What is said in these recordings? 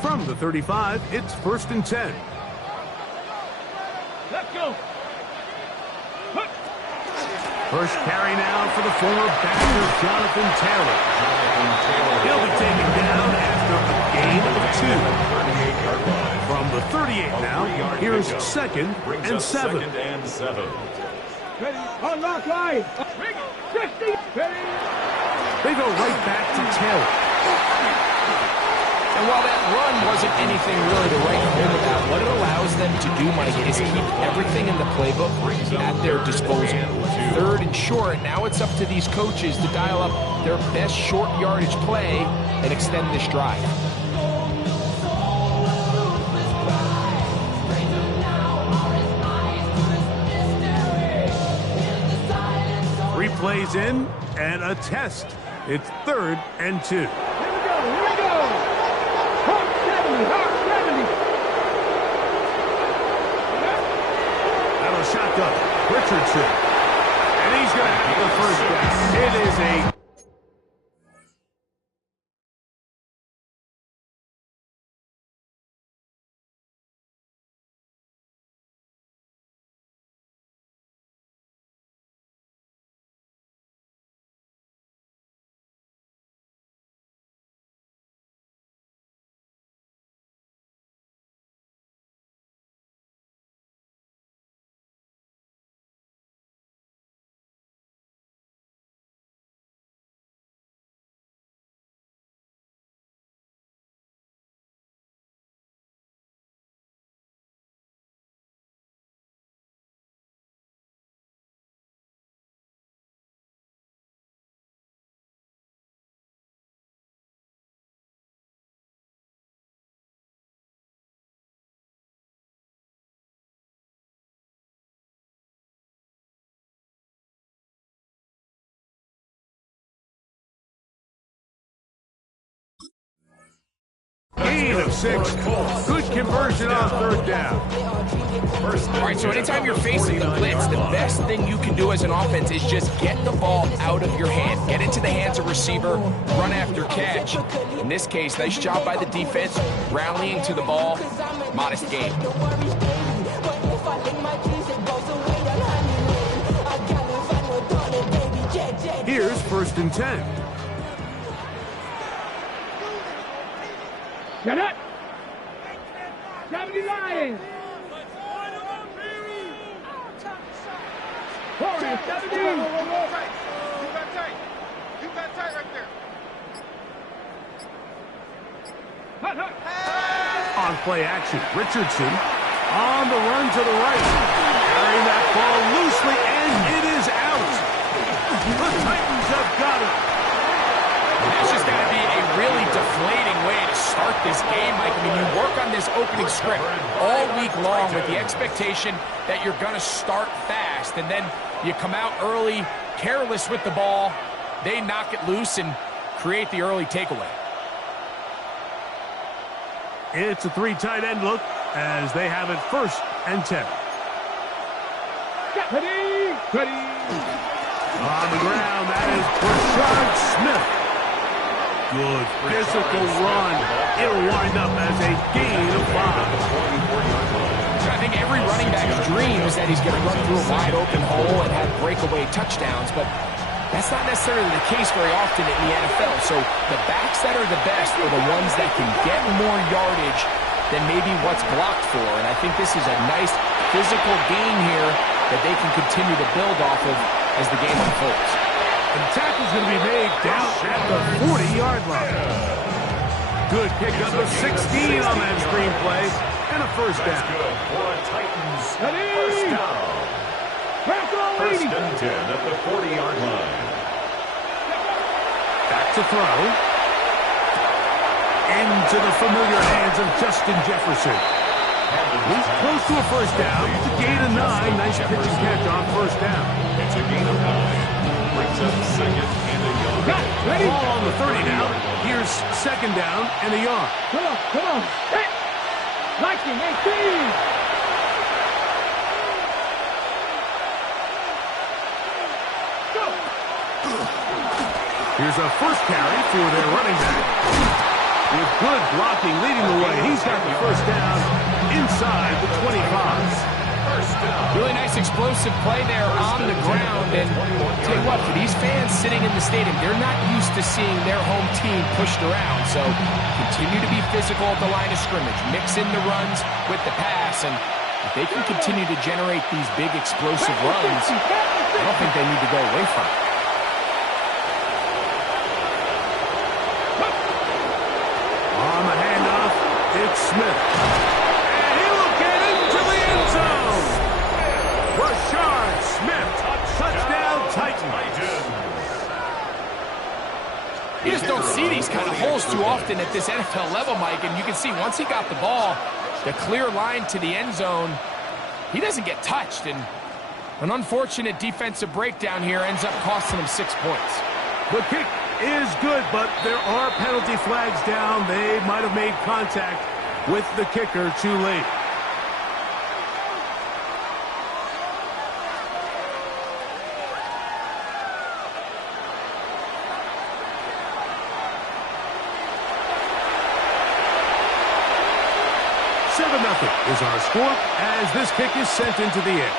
From the 35, it's 1st and 10. Let's go. First carry now for the former Badger, Jonathan Taylor. He'll be taken down after a gain of 2. From the 38 now, here's 2nd and 7. Ready, unlock line. 60. Ready. They go right back to Taylor. And while that run wasn't anything really to write home about, what it allows them to do, Mike, is keep everything in the playbook at their disposal. 3rd and short, now it's up to these coaches to dial up their best short yardage play and extend this drive. Three plays in and a test. It's 3rd and 2. Here we go. Hawk 70. That'll shotgun Richardson. And he's going to have the first down. It is a gain of 6. Good conversion on 3rd down. All right, so anytime you're facing the blitz, the best thing you can do as an offense is just get the ball out of your hand. Get into the hands of receiver, run after catch. In this case, nice job by the defense, rallying to the ball. Modest gain. Here's 1st and 10. Get it. 70 Lions. 40, 70. You got tight right there. On play action, Richardson on the run to the right. Carrying that ball loosely, and it is out. The Titans have got it. That's just going to be a really deflating way to start this game, Mike. I mean, you work on this opening script all week long with the expectation that you're going to start fast, and then you come out early, careless with the ball. They knock it loose and create the early takeaway. It's a 3 tight end look as they have it 1st and 10. Ready. On the ground, that is Rashard Smith. Good physical run. It'll wind up as a gain of 5. I think every running back's dream is that he's going to run through a wide open hole and have breakaway touchdowns, but that's not necessarily the case very often in the NFL. So the backs that are the best are the ones that can get more yardage than maybe what's blocked for. And I think this is a nice physical gain here that they can continue to build off of as the game unfolds. And the tackle's going to be made down at the 40-yard line. Good pickup of 16 on that screenplay and a 1st down. Good for a Titans Ready. 1st down. 1st and 10 at the 40-yard line. Back to throw. Into the familiar hands of Justin Jefferson. He's close to a 1st down. It's a gain of 9. Nice pitch and catch on 1st down. It's a gain of 9. Brings up 2nd and a yard. Ready. Ball on the 30 now. Here's 2nd down and a yard. Come on. Hey. Liking 18. Here's a first carry for their running back. With good blocking leading the way, he's got the first down inside the 25. Really nice explosive play there on the ground. And tell you what, for these fans sitting in the stadium, they're not used to seeing their home team pushed around. So continue to be physical at the line of scrimmage. Mix in the runs with the pass. And if they can continue to generate these big explosive runs, I don't think they need to go away from it. On the handoff, it's Smith. And he will get into the end zone. Rashard Smith, touchdown Titans. You just don't see these kind of holes too often at this NFL level, Mike. And you can see once he got the ball, the clear line to the end zone, he doesn't get touched. And an unfortunate defensive breakdown here ends up costing him 6 points. The kick is good, but there are penalty flags down. They might have made contact with the kicker too late. Nothing is our score as this kick is sent into the air.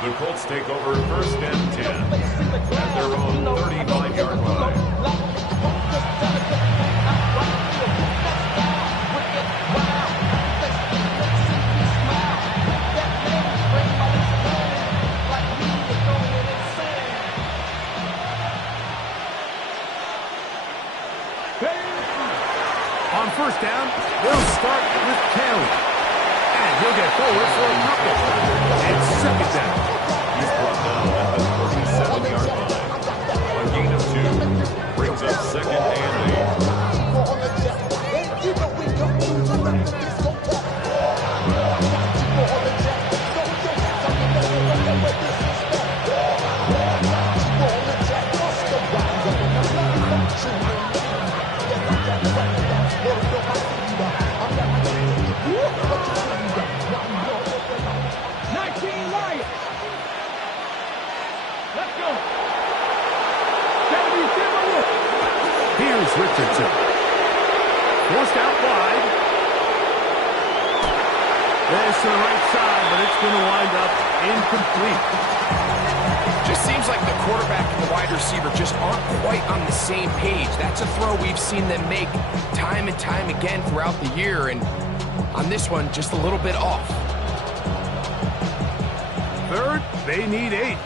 The Colts take over first and 10 at their own 35-yard line. On first down, they'll start with Kelly. And he'll get forward for a couple. And second down. He's brought down at the 37-yard line. A gain of 2 brings up second and 19 Lions. Let's go. Here's Richardson. Forced out wide. There's to the right side, but it's going to wind up incomplete. Just seems like the quarterback and the wide receiver just aren't quite on the same page. That's a throw we've seen them make time and time again throughout the year, and on this one, just a little bit off. Third, they need 8.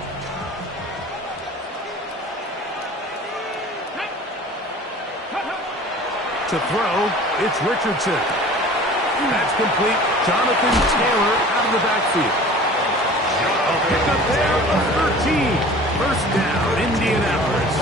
To throw, it's Richardson. That's complete. Jonathan Taylor out of the backfield. A pickup there of 13. First down, Indianapolis.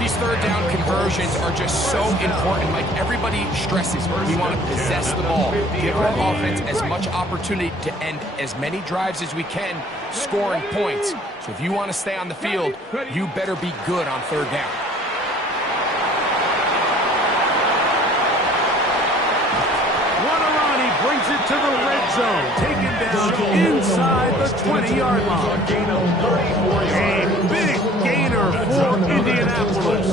These third down conversions are just so important. Like everybody stresses, we want to possess the ball, give our offense as much opportunity to end as many drives as we can, scoring points. So if you want to stay on the field, you better be good on third down. Brings it to the red zone. Taken down inside the 20-yard line. A big gainer for Indianapolis.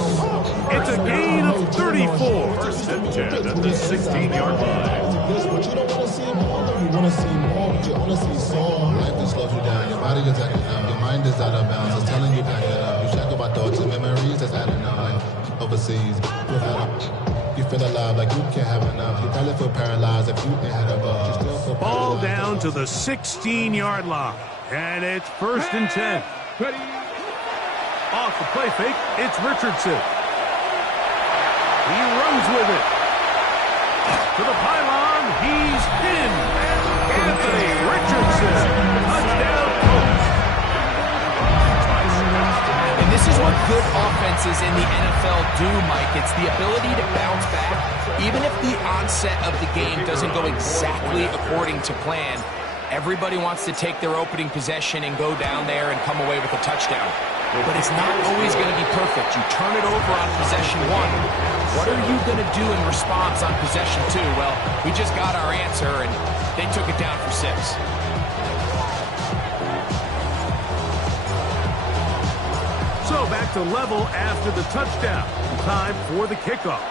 It's a gain of 34. First and 10 at the 16-yard line. But you don't want to see more. You want to see more, but you honestly saw. Life just slows you down. Your body is acting up. Your mind is out of bounds. It's telling you back it up. You check about thoughts and memories that's adding up. Like overseas. You feel alive like you can't have enough. You probably feel paralyzed if you ain't had a buzz. You still feel ball down to the 16-yard line. And it's first and 10. Off the play fake, it's Richardson. He runs with it. To the pylon, he's in. Anthony Richardson. Touchdown, Colts. And this is what good offenses in the NFL do, Mike. It's the ability to bounce back. Even if the onset of the game doesn't go exactly according to plan, everybody wants to take their opening possession and go down there and come away with a touchdown. But it's not always going to be perfect. You turn it over on possession 1. What are you going to do in response on possession 2? Well, we just got our answer, and they took it down for 6. So back to level after the touchdown. Time for the kickoff.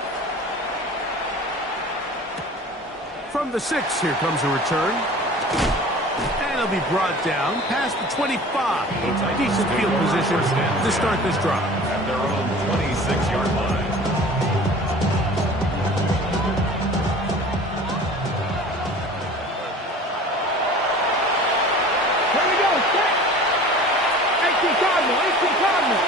From the 6, here comes a return. And it'll be brought down past the 25. Decent field position to start this drive. At their own 26-yard line. Here we go, set. 18 Cardinal, 18 Cardinal.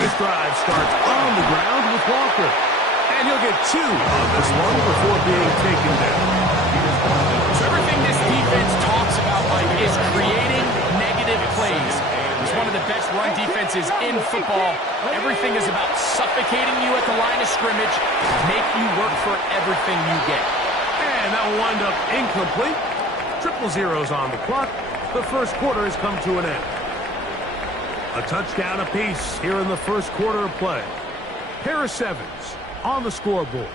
This drive starts on the ground with Walker. And he'll get 2 on this one before being taken down. So everything this defense talks about, Mike, is creating negative plays. It's one of the best run defenses in football. Everything is about suffocating you at the line of scrimmage, make you work for everything you get. And that will wind up incomplete. Triple zeros on the clock. The first quarter has come to an end. A touchdown apiece here in the first quarter of play. Pair of 7s on the scoreboard.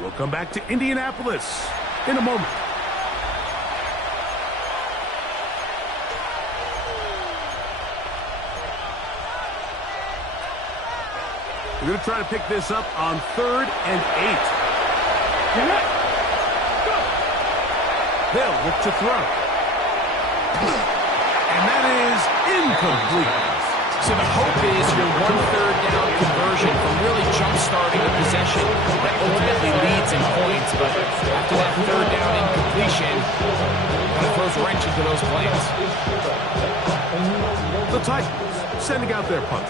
We'll come back to Indianapolis in a moment. We're going to try to pick this up on 3rd and 8. They'll look to throw. And that is incomplete. So the hope is your 1/3 down conversion from really jump-starting a possession that ultimately leads in points. But after that 3rd down incompletion, kind of throws a wrench into those plans. The Titans sending out their punt.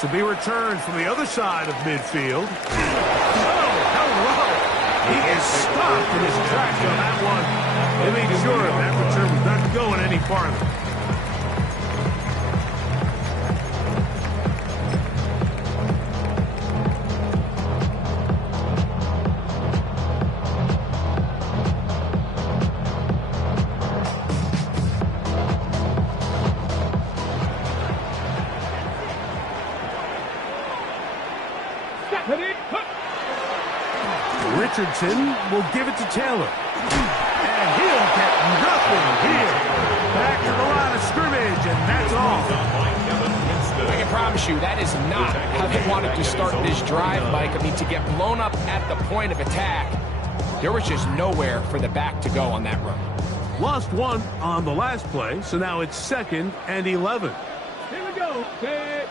To be returned from the other side of midfield. Oh, hello! He is stopped in his tracks on that one. They made sure that return was not going any farther. Richardson will give it to Taylor. And he'll get nothing here. Back to the line of scrimmage, and that's all. I can promise you that is not how they wanted to start this drive, Mike. I mean, to get blown up at the point of attack, there was just nowhere for the back to go on that run. Lost 1 on the last play, so now it's 2nd and 11. Here we go. Hey,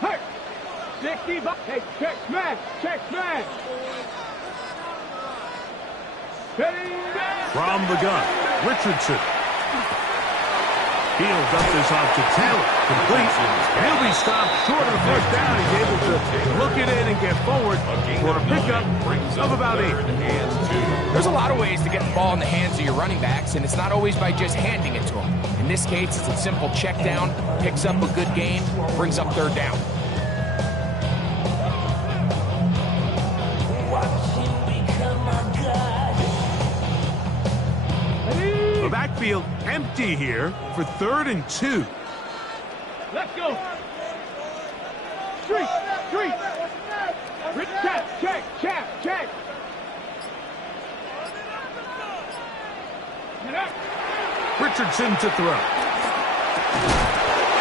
65. Hey, check smash. Check smash. From the gun, Richardson. He'll dump this off to Taylor. Complete. He'll be stopped short of 1st down. He's able to look it in and get forward for a pickup of about 8. There's a lot of ways to get the ball in the hands of your running backs, and it's not always by just handing it to them. In this case, it's a simple check down, picks up a good gain, brings up 3rd down. The backfield empty here for 3rd and 2. Let's go. Street. Check. Richardson to throw.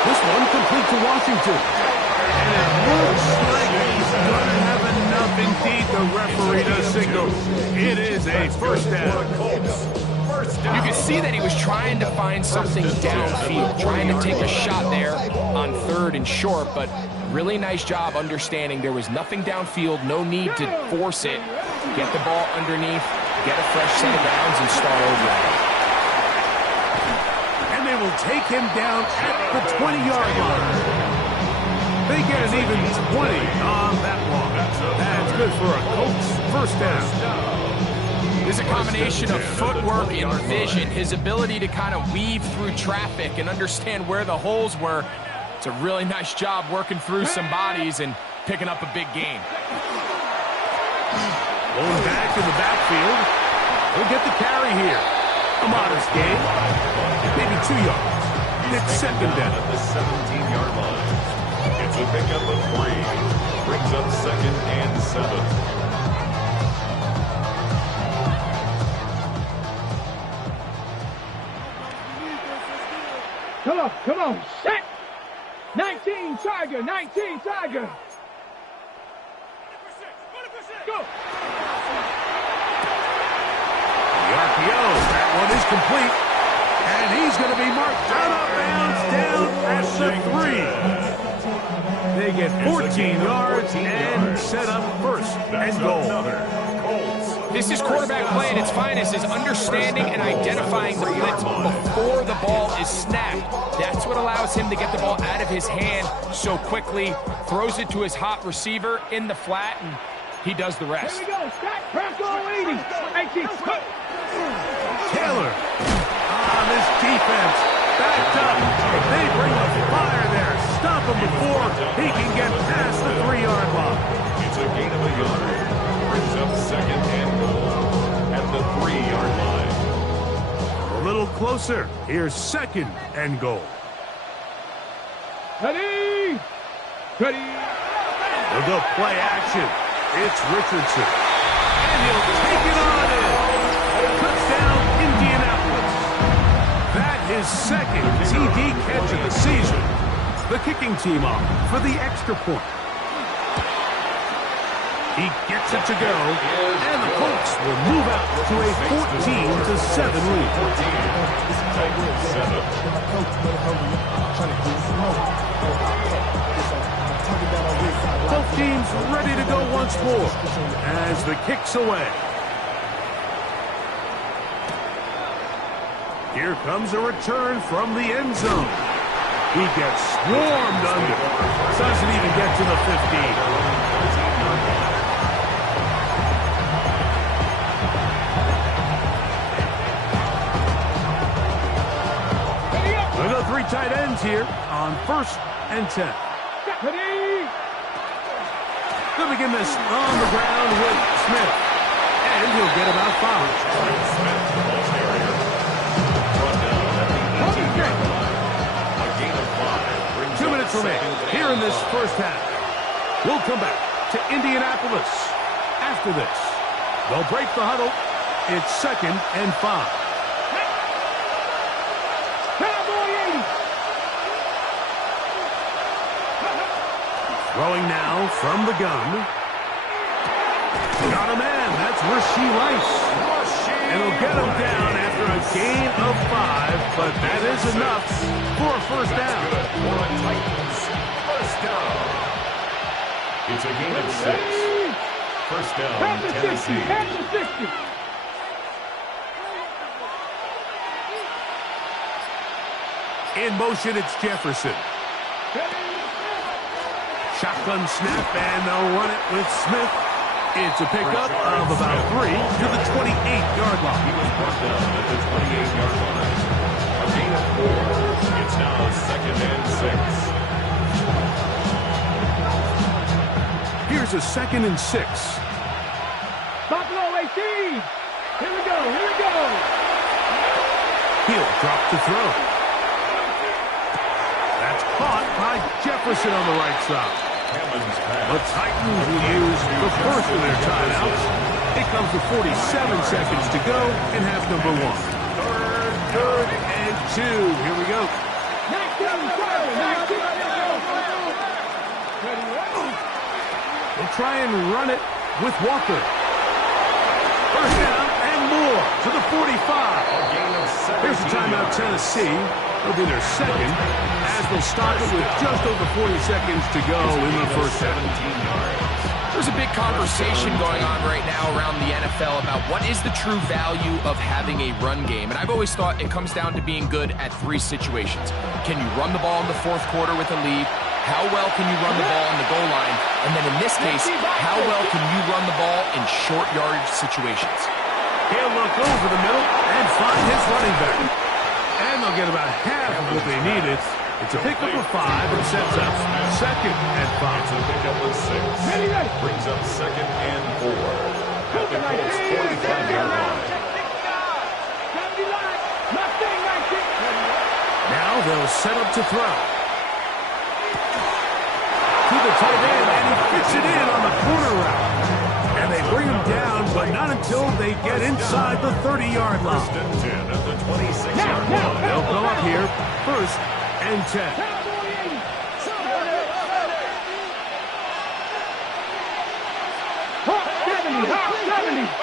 This one complete to Washington. And it looks like he's going to have enough. Indeed, the referee does signal. It is a 1st down. You can see that he was trying to find something downfield, trying to take a shot there on 3rd and short, but really nice job understanding there was nothing downfield, no need to force it. Get the ball underneath, get a fresh set of downs, and start over. And they will take him down at the 20-yard line. They get an even 20 on that one. That's good for a Colts 1st down. There's a combination of footwork and vision, his ability to kind of weave through traffic and understand where the holes were. It's a really nice job working through some bodies and picking up a big gain. Going back in the backfield. He'll get the carry here. A modest gain. Maybe 2 yards. and it's second down. At the 17-yard line. It's a pickup of 3. Brings up second and 7. Come on, set! 19 Tiger, 19 Tiger! Go! The RPO, that one is complete. And he's going to be marked out of bounds down at the 3. They get 14 yards and set up first and goal. This is quarterback play at its finest, is understanding and identifying the blitz before the ball is snapped. That's what allows him to get the ball out of his hand so quickly, throws it to his hot receiver in the flat, and he does the rest. Here we go, Scott, Bronco 80, 18, Taylor on this defense, backed up. They bring the fire there. Stop him before he can get past the 3-yard line. It's a gain of a yard. Brings up second and goal at the 3-yard line. A little closer. Here's second and goal. ready, ready. They'll go play action. It's Richardson. And he'll take it on in. Touchdown, Indianapolis. That is second TD catch of the season. The kicking team off for the extra point. He gets it to go, and the Colts will move out to a 14-7 lead. Both teams ready to go once more as the kick's away. Here comes a return from the end zone. He gets swarmed under. Doesn't even get to the 15. We'll go 3 tight ends here on 1st and 10. Ready. They'll begin this on the ground with Smith. And he'll get about 5. Smith, the ball carrier. Brought down at the 18-yard line. A gain of 5. Brings 2 up minutes remaining second here in and this 5. first half. We'll come back to Indianapolis after this. They'll break the huddle. It's 2nd and 5. Throwing now from the gun. Got a man. That's Rashee Rice. And he'll get him down after a gain of 5, but that is enough for a first down. For a Titans first down. It's a gain of 6. First down, Tennessee. In motion, it's Jefferson. Shotgun snap, and they'll run it with Smith. It's a pickup of about 3 to the 28-yard line. He was brought down at the 28-yard line. A gain of 4. It's now 2nd and 6. Here's a 2nd and 6. Buffalo 18. Here we go, here we go. He'll drop the throw. That's caught by Jefferson on the right side. The Titans will use the first of their timeouts. It comes to 47 seconds to go in half number 1. Third and 2. Here we go. They'll try and run it with Walker. First down and more to the 45. Here's the timeout, Tennessee. It'll be their second as they'll stop it with just over 40 seconds to go in the first half. There's a big conversation going on right now around the NFL about what is the true value of having a run game. And I've always thought it comes down to being good at 3 situations. Can you run the ball in the 4th quarter with a lead? How well can you run the ball on the goal line? And then in this case, how well can you run the ball in short yardage situations? He'll look over the middle and find his running back. And they'll get about half of what they needed. It's a pickup of 5 and sets up 2nd and 5. It's a pickup of 6. Brings up 2nd and 4. At the Colts 45-yard line. Now they'll set up to throw. To the tight end, and he fits it in on the corner route. And they bring him down, but not until they get inside the 30-yard line. First and 10 at the 26-yard line. They'll go up here, 1st and 10. Hot 70, hot 70.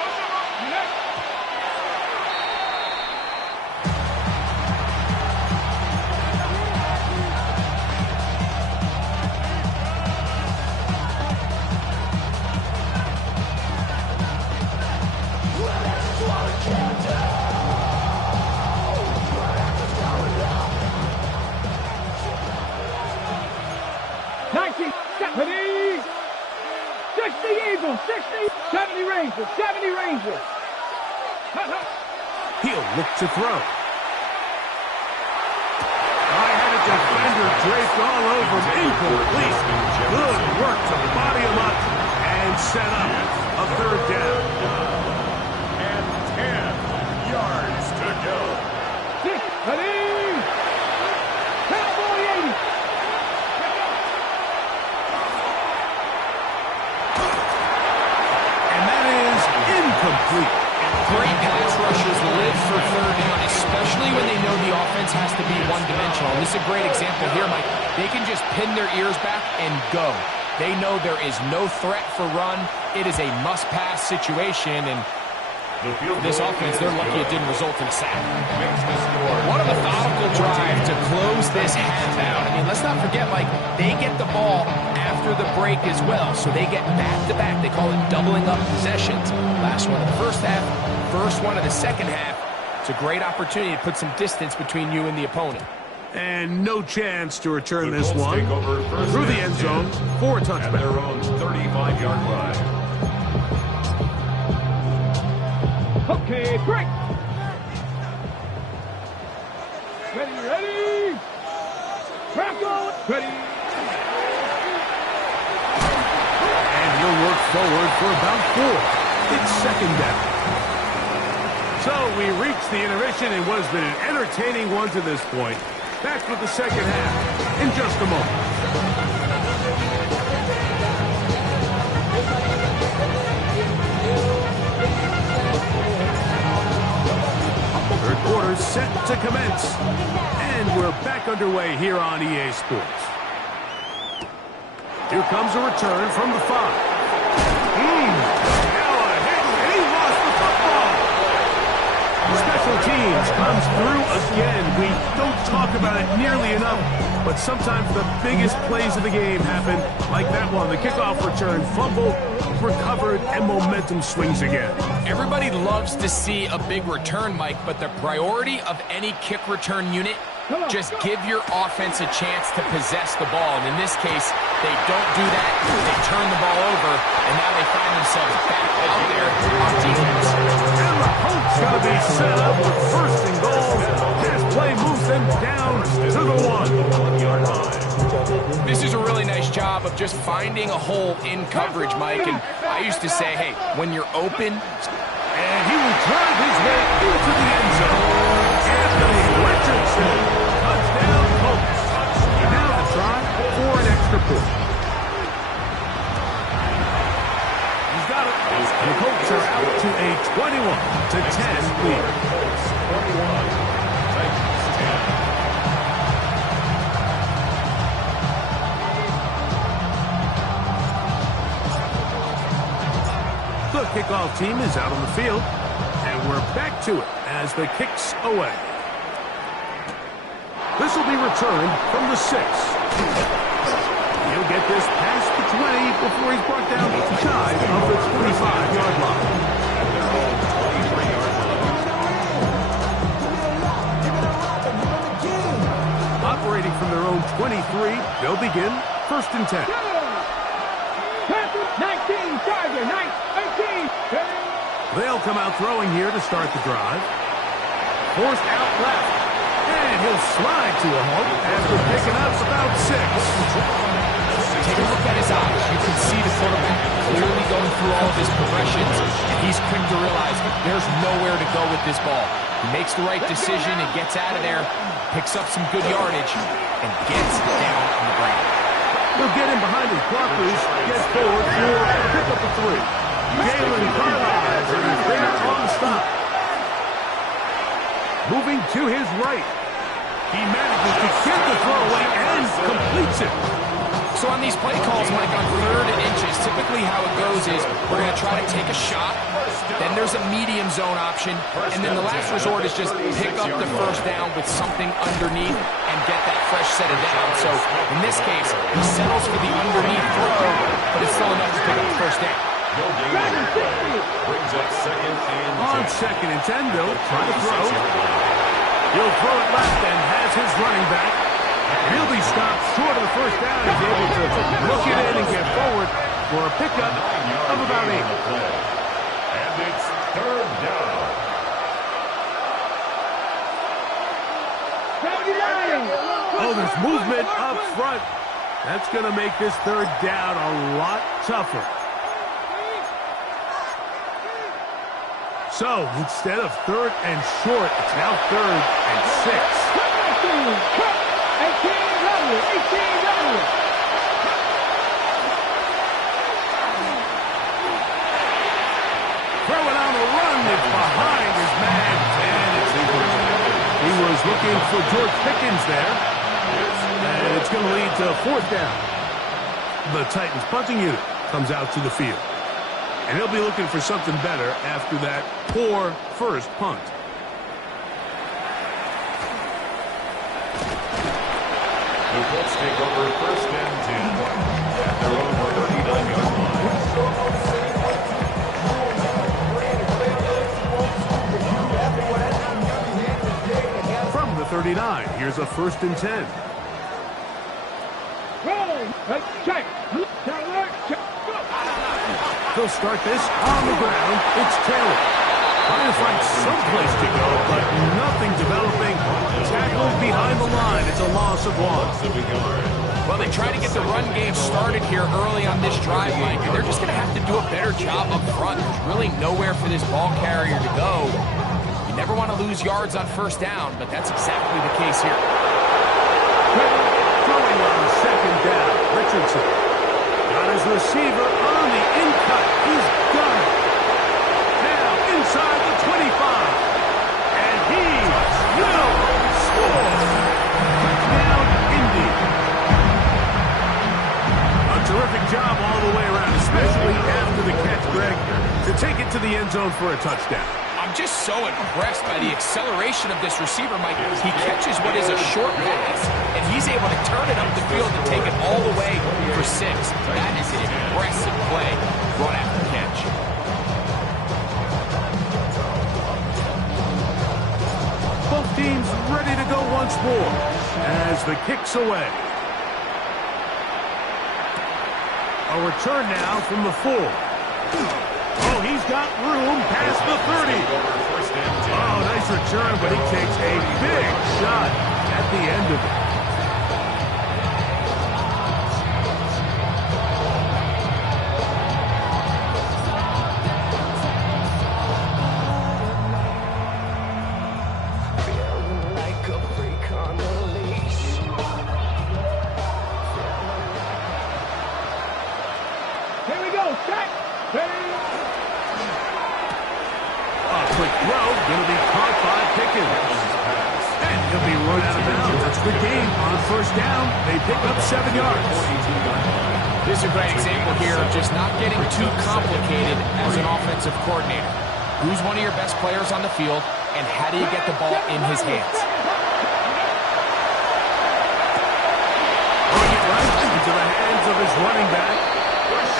Eagles, 60, 70 Rangers, 70 Rangers. He'll look to throw. I had a defender draped all over him. Incomplete. Good work to body him up and set up a 3rd down. And 10 yards to go. 60, Cowboy 80. Incomplete. Great pass rushers live for 3rd down, especially when they know the offense has to be one-dimensional. And this is a great example here, Mike. They can just pin their ears back and go. They know there is no threat for run. It is a must-pass situation, and this offense, they're lucky it didn't result in a sack. What a methodical drive to close this half out. I mean, let's not forget, Mike, they get the ball after the break as well, so they get back-to-back. They call it doubling up possessions. Last one of the first half, first one of the second half. It's a great opportunity to put some distance between you and the opponent. And no chance to return this one through the end zone for a touchback. At their own 35-yard line. Okay, break. Ready. Crackle. Ready. And he'll work forward for about 4. It's 2nd down. So we reach the intermission in what has been an entertaining one to this point. Back with the 2nd half in just a moment. 3rd quarter set to commence. And we're back underway here on EA Sports. Here comes a return from the 5. Now a hit, and he lost the football. Special teams comes through again. We don't talk about it nearly enough, but sometimes the biggest plays of the game happen, like that one. The kickoff return, fumble, recovered, and momentum swings again. Everybody loves to see a big return, Mike, but the priority of any kick return unit, just give your offense a chance to possess the ball. And in this case, they don't do that. They turn the ball over, and now they find themselves back out there on defense. And the Colts going to be set up with 1st and goal. Pass play moves them down to the 1-yard line. This is a really nice job of just finding a hole in coverage, Mike. And I used to say, hey, when you're open. And he will drive his way into the end zone. Anthony Richardson. Touchdown, Colts. Now to try for an extra point. He's got it. And the Colts are out to a 21-10 lead. 21. Titans 10. The kickoff team is out on the field, and we're back to it as the kick's away. This will be returned from the 6. He'll get this past the 20 before he's brought down shy of the 25-yard line. At their own 23-yard line. Operating from their own 23, they'll begin 1st and 10. 19, Charger, 18. They'll come out throwing here to start the drive. Forced out left. And he'll slide to a halt after picking up about 6. Take a look at his eyes. You can see the quarterback clearly going through all of his progressions, and he's quick to realize there's nowhere to go with this ball. He makes the right decision and gets out of there, picks up some good yardage, and gets down on the ground. He'll get in behind his blockers, gets forward for a pickup of 3. Jalen Carlisle is there on the stop. Moving to his right. He manages to get the throw away and completes it. So on these play calls, Mike, on 3rd and inches, typically how it goes is we're going to try to take a shot, then there's a medium zone option, and then the last resort is just pick up the first down with something underneath and get that fresh set of down. So in this case, he settles for the underneath throw, but it's still enough to pick up the first down. No gain on the play. Brings up 2nd and 10. On 2nd and 10, they'll try to throw. He'll throw it left and has his running back. He'll be stopped short of the first down. He's able to look it in and get forward for a pickup of about 8. And it's 3rd down. 79. Oh, there's movement up front. That's going to make this 3rd down a lot tougher. So, instead of 3rd and short, it's now 3rd and 6. 18. Throw it on the run. It's behind his man, and it's incomplete. He was looking for George Pickens there, and it's going to lead to 4th down. The Titans punting unit comes out to the field, and he'll be looking for something better after that poor first punt. The Colts take over 1st and 10 at their own 39-yard line. From the 39, here's a 1st and 10. Check. They'll start this on the ground. It's Taylor. Trying to find some place to go, but nothing developing. Tackled behind the line. It's a loss of 1. Well, they try to get the run game started here early on this drive, Mike, and they're just going to have to do a better job up front. There's really nowhere for this ball carrier to go. You never want to lose yards on 1st down, but that's exactly the case here. Throwing on 2nd down. Richardson got his receiver on the in-cut. He's got it. Now inside the 25. And he will score. Touchdown, Indy. A terrific job all the way around, especially after the catch, Greg, to take it to the end zone for a touchdown. I'm just so impressed by the acceleration of this receiver, Mike. He catches what is a short pass, and he's able to turn it up the field and take it all the way for 6. That is an impressive play run after catch. Both teams ready to go once more as the kick's away. A return now from the 4. Oh, he's got room past the 30. Oh, nice return, but he takes a big shot at the end of it. Here we go. Check. Quick throw, going to be caught by Pickens. And he'll be run out of bounds. That's the game on 1st down. They pick up 7 yards. This is a great example here of just not getting too complicated as an offensive coordinator. Who's one of your best players on the field, and how do you get the ball in his hands? Throwing it right into the hands of his running back.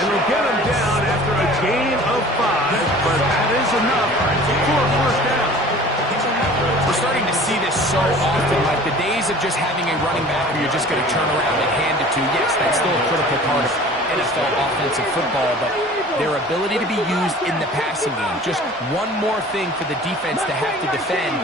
And we'll get him down after a gain of 5, but that is enough for a 1st down. We're starting to see this so often, like the days of just having a running back who you're just going to turn around and hand it to. Yes, that's still a critical part of NFL offensive football, but their ability to be used in the passing game, just one more thing for the defense to have to defend.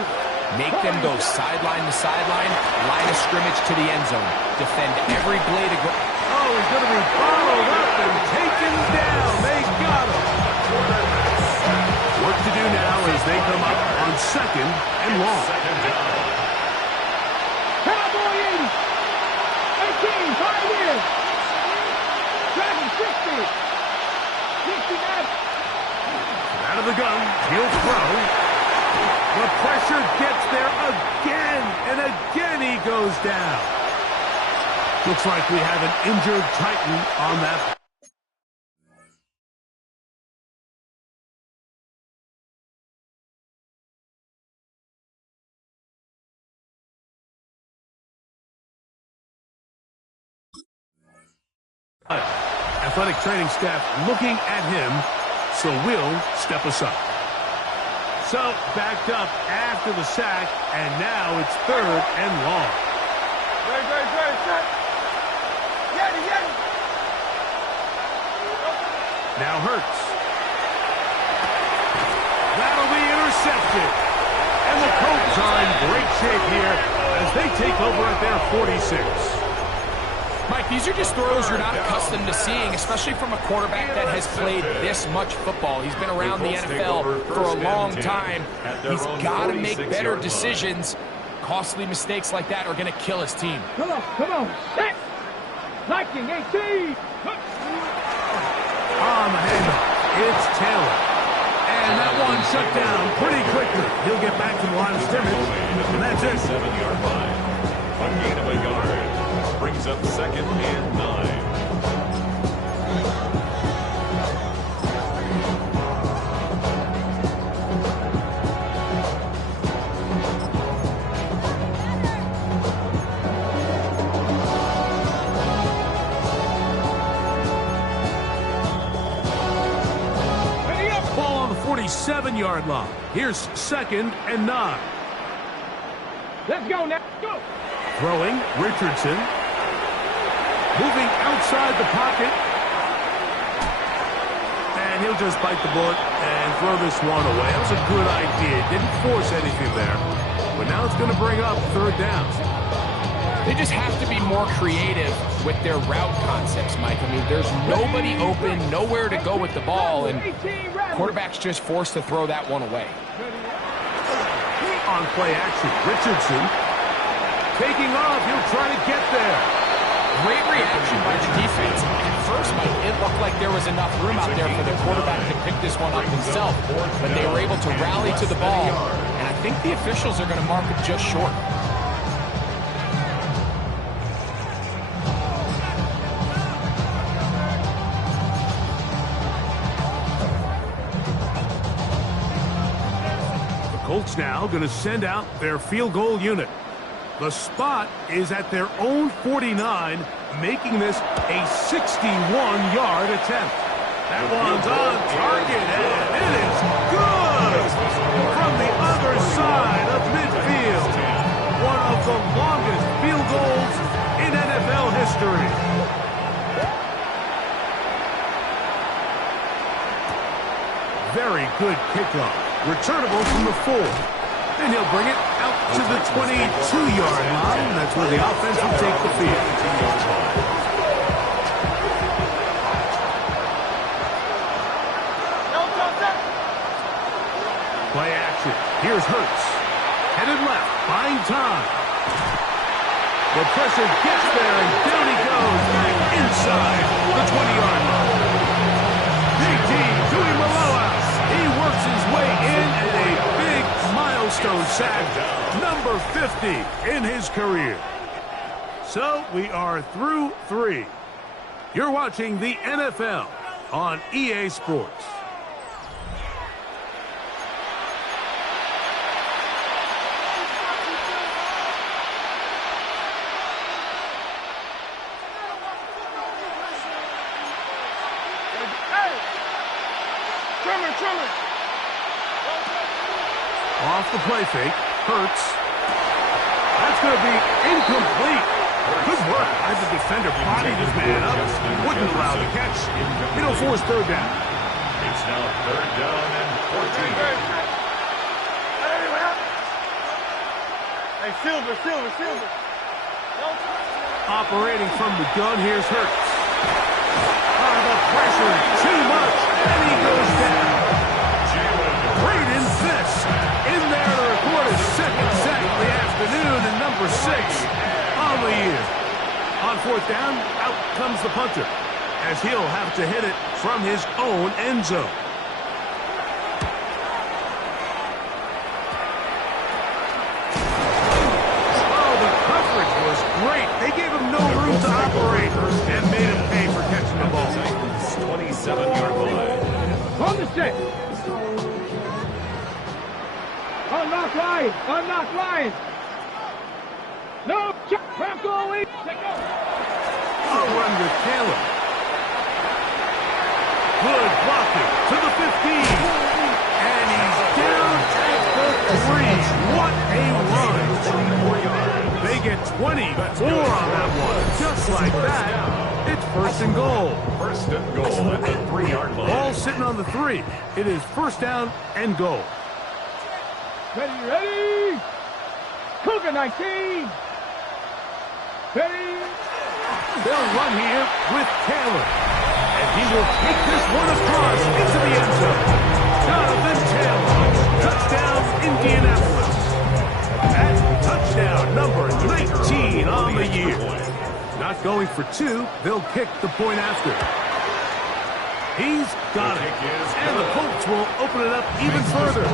Make them go sideline to sideline, line of scrimmage to the end zone. Defend every blade of grass. Oh, he's going to be followed up and taken down. They got him. Work to do now as they come up on 2nd and long. Second down. Cowboy 80. 18, Pioneer. Dragon 60. 69. Out of the gun, he'll throw. The pressure gets there again, and again he goes down. Looks like we have an injured Titan on that. Athletic training staff looking at him, so will step aside. So, backed up after the sack, and now it's 3rd and long. Ready, set. Yeti. Now Hurts. That'll be intercepted. And the Colts are in great shape here as they take over at their 46. Mike, these are just throws you're not accustomed to seeing, especially from a quarterback that has played this much football. He's been around the NFL for a long time. He's got to make better decisions. Costly mistakes like that are going to kill his team. Come on. Set. Viking 18. On the handoff, it's Taylor. And that one shut down pretty quickly. He'll get back to the line of scrimmage, and that's it. 7-yard line. A gain of a yard. Brings up 2nd and 9. Ball on the 47-yard line. Here's 2nd and 9. Let's go now. Go. Throwing, Richardson. Moving outside the pocket. And he'll just bite the bullet and throw this one away. That was a good idea. Didn't force anything there. But now it's going to bring up 3rd down. They just have to be more creative with their route concepts, Mike. I mean, there's nobody open, nowhere to go with the ball, and quarterback's just forced to throw that one away. On play action, Richardson taking off. He'll try to get there. Great reaction by the defense. At first, Mike, it looked like there was enough room out there for the quarterback to pick this one up himself, but they were able to rally to the ball, and I think the officials are going to mark it just short. Colts now going to send out their field goal unit. The spot is at their own 49, making this a 61-yard attempt. That one's on target, and it is good from the other side of midfield. One of the longest field goals in NFL history. Very good kickoff. Returnable from the 4. And he'll bring it out to the 22-yard line. That's where the offense will take the field. Play action. Here's Hurts. Headed left. Buying time. The pressure gets there, and down he goes. Back inside the 20-yard line. JT Tuimoloau. He works his way in and a big milestone sack, number 50 in his career. So we are through 3. You're watching the NFL on EA Sports. Trimmer. Off the play fake, Hurts. That's going to be incomplete. Good work by the defender. Bodied his man up. Wouldn't allow the catch. It'll force 3rd down. It's now 3rd down and 14. Hey, Silver. Operating from the gun, here's Hurts. The pressure, too much, and he goes down. here. On fourth down, out comes the punter, as he'll have to hit it from his own end zone. Oh, the coverage was great. They gave him no room to operate and made him pay for catching the ball. 27-yard line. On the set. Unlock line. Unlock line. No, check. Crack going. A run with Taylor. Good blocking to the 15. And he's down at the 3. What a run. They get 24 on that one. Just like that, it's first and goal. First and goal at the 3-yard line. Ball sitting on the 3. It is first down and goal. Ready, ready. Cougar 19. Ready. They'll run here with Taylor. And he will take this one across into the end zone. Jonathan Taylor. Touchdown, Indianapolis. That's touchdown number 19 on the year. Not going for 2. They'll kick the point after. He's got it. And the Colts will open it up even further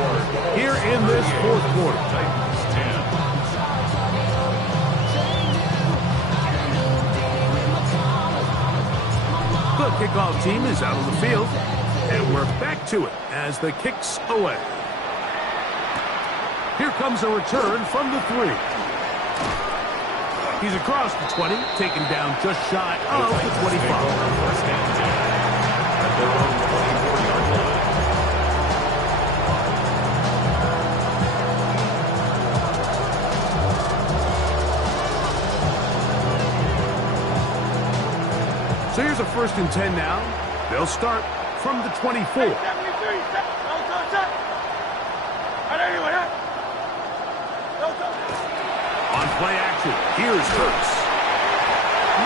here in this fourth quarter. Titans 10. The kickoff team is out on the field, and we're back to it as the kick's away. Here comes a return from the 3. He's across the 20, taken down just shy of the 25. First and 10 at their own 24-yard line. So here's a first and 10 now. They'll start from the 24. On play action, here's Hurts.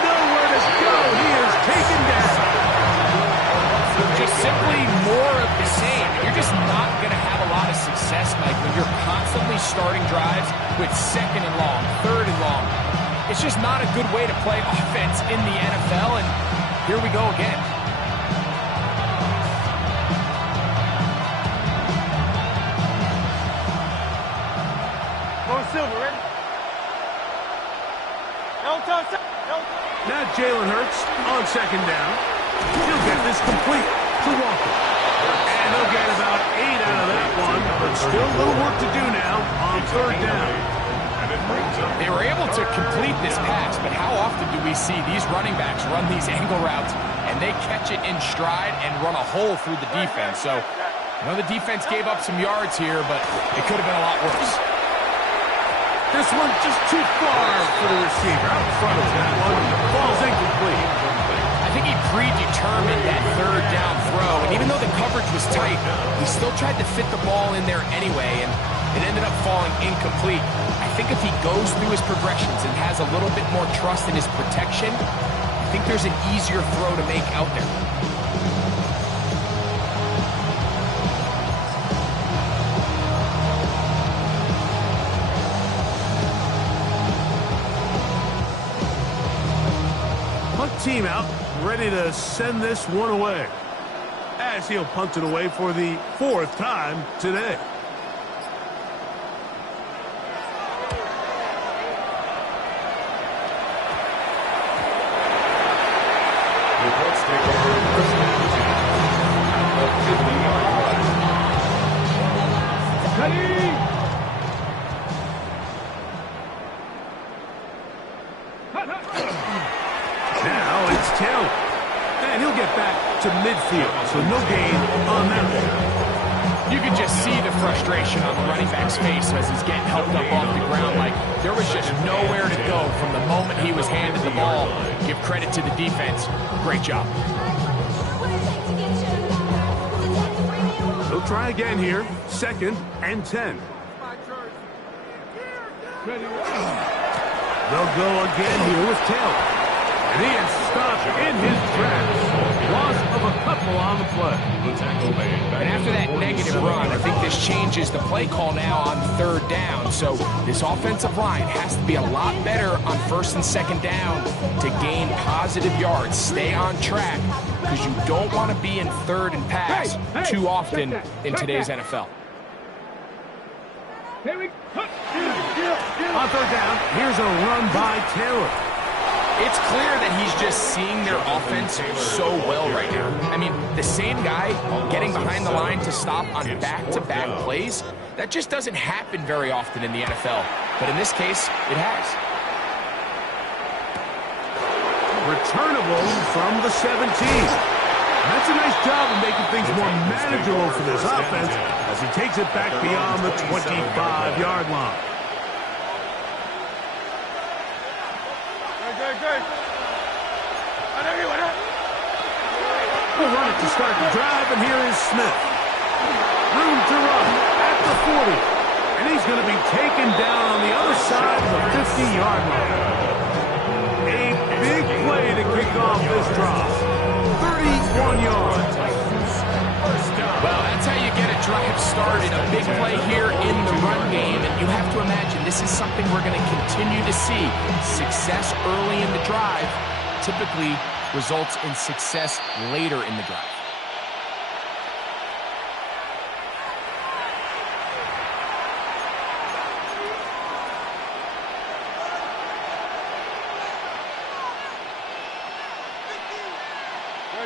Nowhere to go. He is taken down. Just simply more of the same. You're just not going to have a lot of success, Mike, when you're constantly starting drives with second and long, third and long. It's just not a good way to play offense in the NFL, and here we go again. Silver, ready? Now Jalen Hurts on second down. He'll get this complete to Walker. And he'll get about 8 out of that one, but still a little work to do now on third down. They were able to complete this pass, but how often do we see these running backs run these angle routes and they catch it in stride and run a hole through the defense? So, the defense gave up some yards here, but it could have been a lot worse. This one's just too far for the receiver. Out in front of that one. Ball's incomplete. I think he predetermined that third down throw, and even though the coverage was tight, he still tried to fit the ball in there anyway, and it ended up falling incomplete. I think if he goes through his progressions and has a little bit more trust in his protection, I think there's an easier throw to make out there. Team out, ready to send this one away, as he'll punt it away for the 4th time today. The Colts take over first and 10 at the 50-yard line. Ready? Now it's Taylor. And he'll get back to midfield, so no gain on that one. You can just see the frustration on the running back's face as he's getting helped up off the ground. Like, there was just nowhere to go from the moment he was handed the ball. Give credit to the defense. Great job. They'll try again here. 2nd and 10. They'll go again here with Taylor. And he is stopped in his tracks. Loss of a couple tackle on the play. The tackle made. And after that negative run, I think this changes the play call now on third down. So this offensive line has to be a lot better on first and second down to gain positive yards. Stay on track because you don't want to be in third and pass too often in today's NFL. On third down, here's a run by Taylor. It's clear that he's just seeing their offense so well right now. I mean, the same guy getting behind the line to stop on back-to-back plays, that just doesn't happen very often in the NFL. But in this case, it has. Returnable from the 17. That's a nice job of making things more manageable for this offense as he takes it back beyond the 25-yard line. We'll run it to start the drive, and here is Smith. Room to run at the 40. And he's going to be taken down on the other side of the 50-yard line. A big play to kick off this drive. 31 yards. Well, that's how you get a drive started. A big play here in the run game. And you have to imagine this is something we're going to continue to see. Success early in the drive typically results in success later in the drive.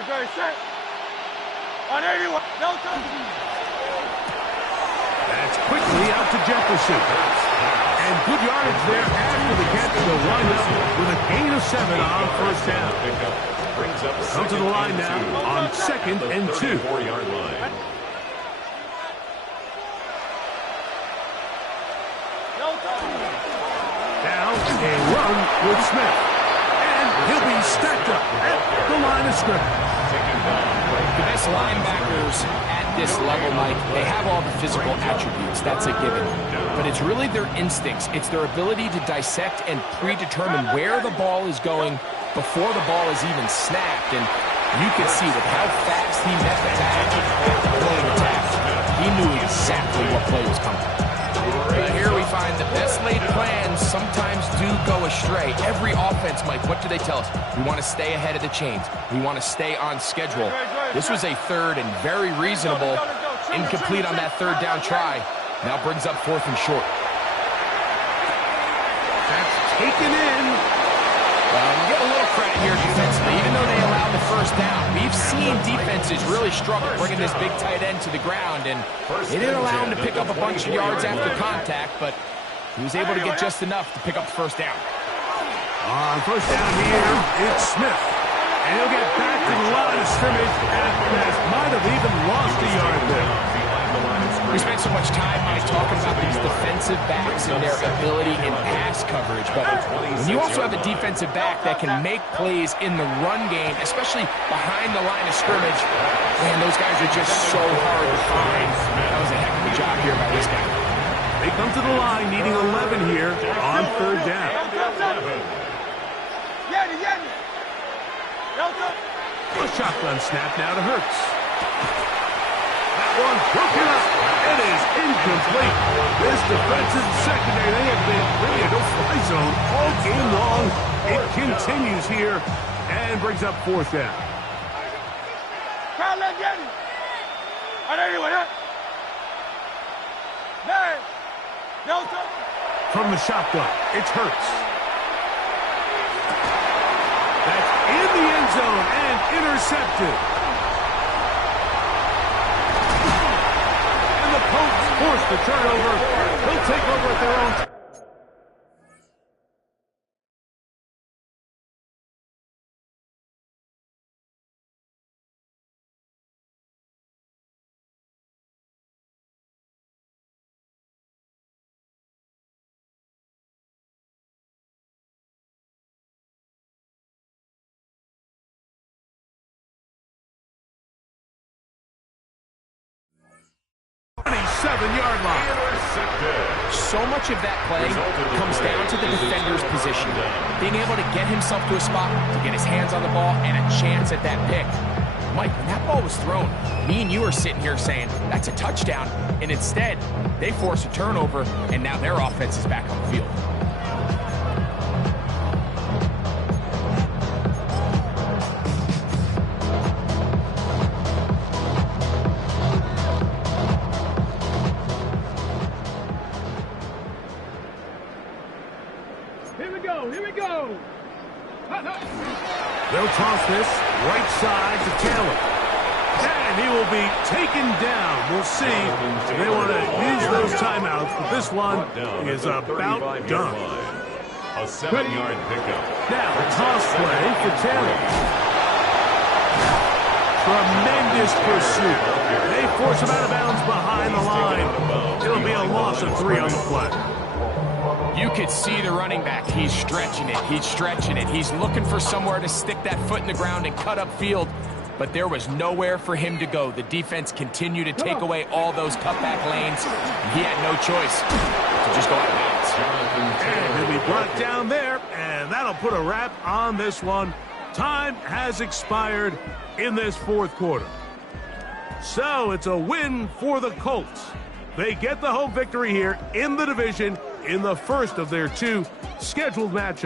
Very set. On 81. Delta. That's quickly out to Jefferson. And good yardage there after the catch to wind up with a gain of 7 on first down. Come to the line now on 2nd and 2. 4-yard line. Now a run with Smith. And he'll be stacked up at the line of scrimmage. The best linebackers at this level, Mike, they have all the physical attributes. That's a given. But it's really their instincts. It's their ability to dissect and predetermine where the ball is going before the ball is even snapped. And you can see with how fast he met the tag after pulling the tag, he knew exactly what play was coming. But here we find the best laid plans sometimes do go astray. Every offense, Mike, what do they tell us? We want to stay ahead of the chains. We want to stay on schedule. This was a third and very reasonable, incomplete on that third down try. Now brings up 4th and short. That's taken in. Well, you get a little credit here defensively. Even though they allowed the first down, we've seen defenses really struggle bringing this big tight end to the ground, and they didn't allow him to pick up a bunch of yards after contact, but he was able to get just enough to pick up the first down. On first down here, it's Smith. And he'll get back to the line of scrimmage at best. Might have even lost a yard there. We spent so much time, Mike, talking about these defensive backs and their ability in pass coverage, but when you also have a defensive back that can make plays in the run game, especially behind the line of scrimmage, man, those guys are just so hard to find. That was a heck of a job here by this guy. They come to the line needing 11 here on third down. A shotgun snap now to Hurts. That one broken up. It is incomplete. This defensive secondary, they have been really a no-fly zone all game long. It continues here and brings up 4th down. From the shotgun, it's Hurts. That's in the end zone and intercepted. And the Colts force the turnover. They'll take over at their own. Yard line. So much of that play comes down to the defender's position. Being able to get himself to a spot, to get his hands on the ball, and a chance at that pick. Mike, when that ball was thrown, me and you are sitting here saying, that's a touchdown, and instead, they force a turnover, and now their offense is back on the field. Here we go. They'll toss this right side to Taylor. And he will be taken down. We'll see if they want to use those timeouts, but this one is about done. A 7-yard pickup. Now, a toss play for Taylor. Tremendous pursuit. They force him out of bounds behind the line. It'll be a loss of 3 on the play. You could see the running back. He's stretching it. He's stretching it. He's looking for somewhere to stick that foot in the ground and cut upfield. But there was nowhere for him to go. The defense continued to take away all those cutback lanes. He had no choice to just go out of bounds. And he'll be brought down there, and that'll put a wrap on this one. Time has expired in this fourth quarter. So it's a win for the Colts. They get the home victory here in the division in the first of their 2 scheduled matchups.